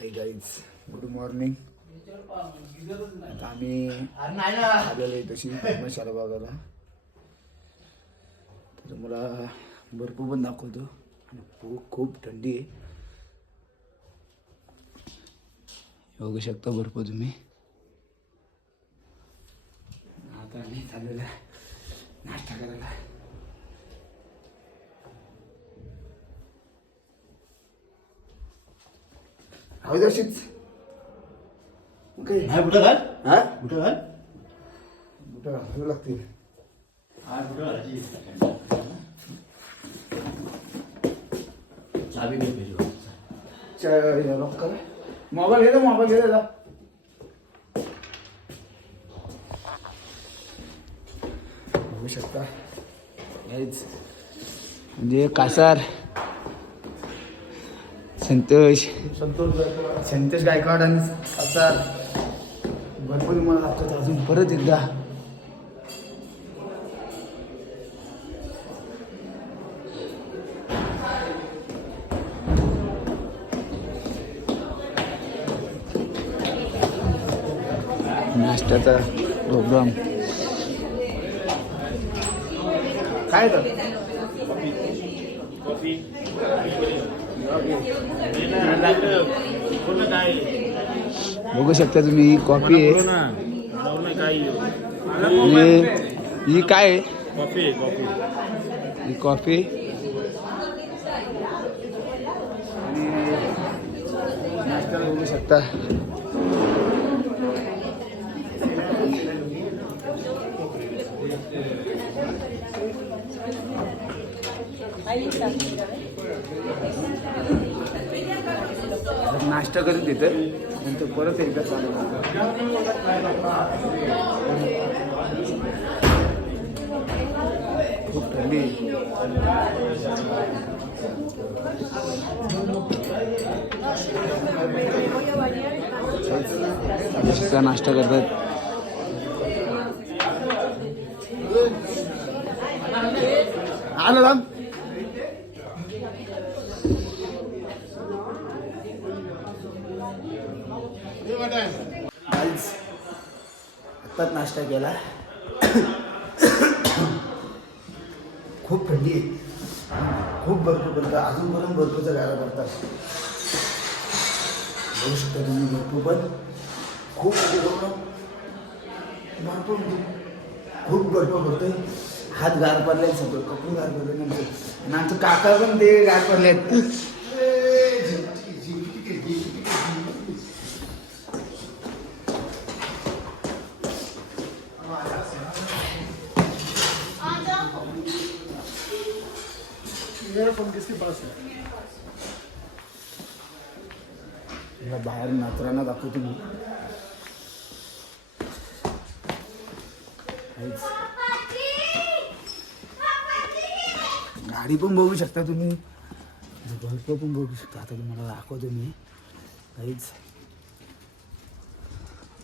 Hi guys, good morning. आता आम्ही आलेलो आहे तशी धर्मशाला बघायला. तर मला बर्फ पण दाखवतो आणि खूप थंडी आहे. बघू शकता बर्फ तुम्ही. आता आम्ही चाललेला नाश्ता करायला. हवदर्शीच नाही कुठं घाल हा कुठं घाल कुठं घालावं लागते. हा कुठं घालायची चाबी मी पेली लॉक करा. मोबाईल घे जा. बघू शकता हेच म्हणजे कासार संतोष गायकवाड आणि कासार भरपूर मला दाखवतो अजून परत एकदा. नाश्त्याचा प्रोग्राम काय तर बघू शकता तुम्ही. ही कॉफी आहे ही काय आहे ही कॉफी आणि नाश्त्याला बघू शकता. नाश्ता करून देतं नंतर परत एकदा चालू. खूप थंडी. नाश्ता करतात. आलं राम. आत्ताच नाश्ता केला. खूप थंडी आहे. खूप बर्फ पडतं अजूनपर्यंत. बर्फाचा गारा पडतात. बघू शकता तुम्ही. बर्फ पण खूप खूप बर्फ पडतोय. हात गार पडले सगळं कपडे गार पडले नंतर. आणि आमचं काका पण ते गार पडलेत. बाहेर नाचरांना दाखवतो मी. गाडी पण बघू शकता तुम्ही. बल्ब पण बघू शकता. आता तुम्हाला दाखवतो मी. काहीच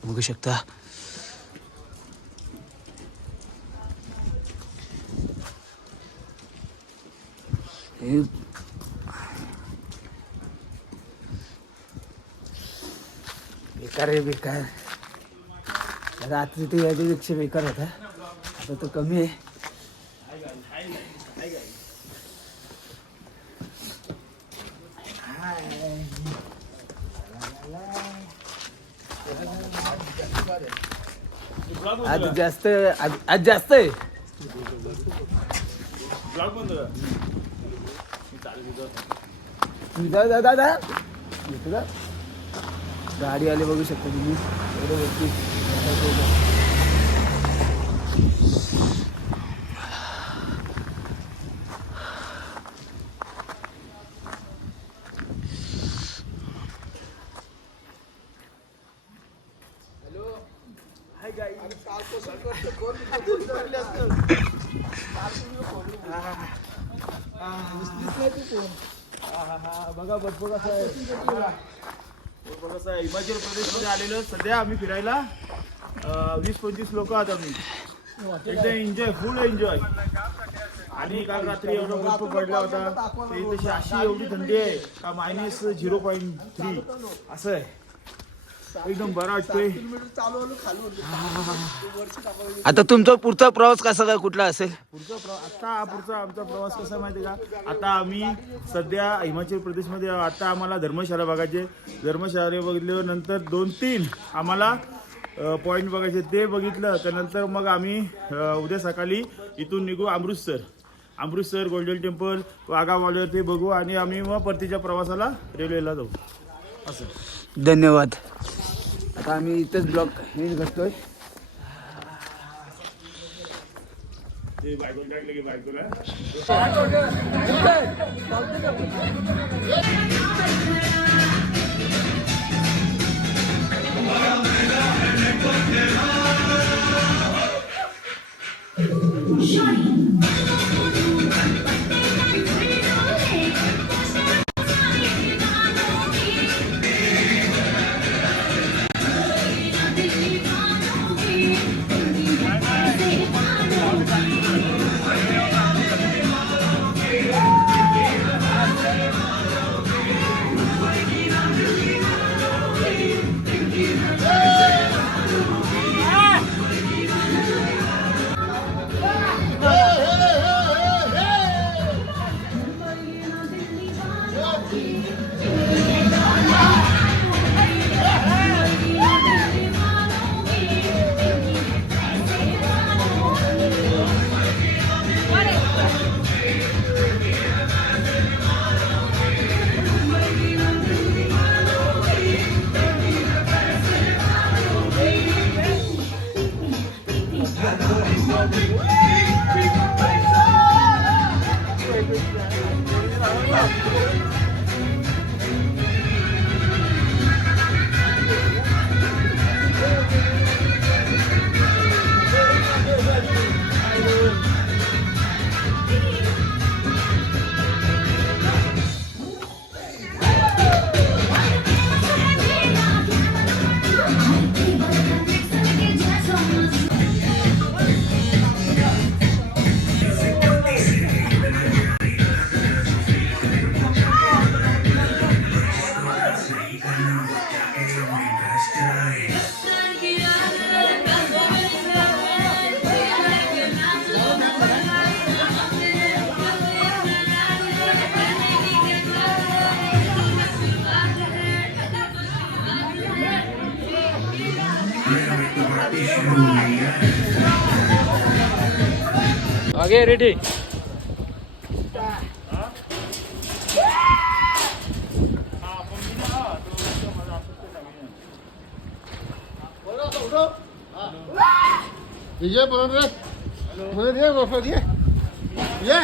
बघू शकता. हे बेकार आहे बेकार. रात्री तर याच्यापेक्षा बेकार होता. आता तर कमी आहे. आज जास्त आज जास्त आहे. दादा गाडी आली बघू शकता तुम्ही. एवढं वरती बघा बर्फ कसा आहे. हिमाचल प्रदेशमध्ये आलेलो सध्या आम्ही फिरायला. 20-25 लोक आहात आम्ही. एकदम एन्जॉय, फुल एन्जॉय. आणि काल रात्री एवढा बर्फ पडला होता ते तशी अशी एवढी थंडी आहे का -0.3 असं आहे. एकदम बरा वाटतोय. आता तुमचा पुढचा प्रवास कसा काय कुठला असेल? पुढचा आमचा प्रवास कसा आहे माहिती आहे का? आता आम्ही सध्या हिमाचल प्रदेशमध्ये आता आम्हाला धर्मशाला बघायचे. धर्मशाला बघितल्यावर नंतर 2-3 आम्हाला पॉईंट बघायचे. ते बघितलं त्यानंतर मग आम्ही उद्या सकाळी इथून निघू Amritsar golden temple Wagah border ते बघू आणि आम्ही मग परतीच्या प्रवासाला रेल्वेला जाऊ असं. धन्यवाद. आता आम्ही इथंच ब्लॉग हे करतोय. ते बायकोला टाकलं की बायकोला आगे रेडी. DJ बोल रहे बोल दिए वो दिए ये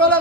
गोला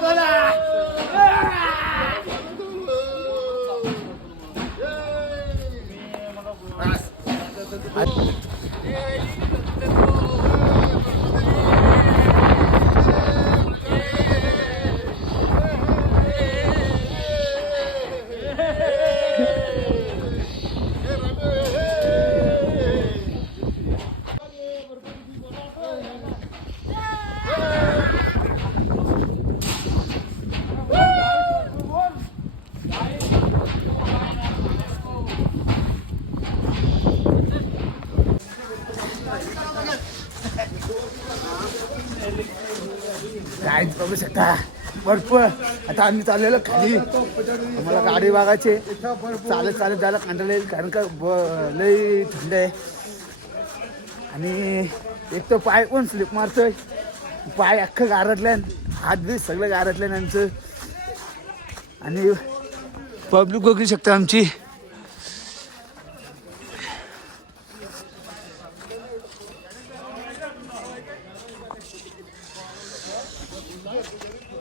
काय बघू शकता बर्फ. आता आम्ही चाललेलो खाली. आम्हाला गाडी बघायची. चालत जायला कंटाळा येईल कारण का लई थंड आहे. आणि एक तर पाय पण स्लिप मारतोय. पाय अख्खं गारटल्या हात बीत सगळं गारटल्या आमचं. आणि पब्लिक बघू शकता आमची.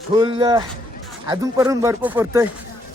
फुल अजूनपर्यंत बर्फ पडतोय.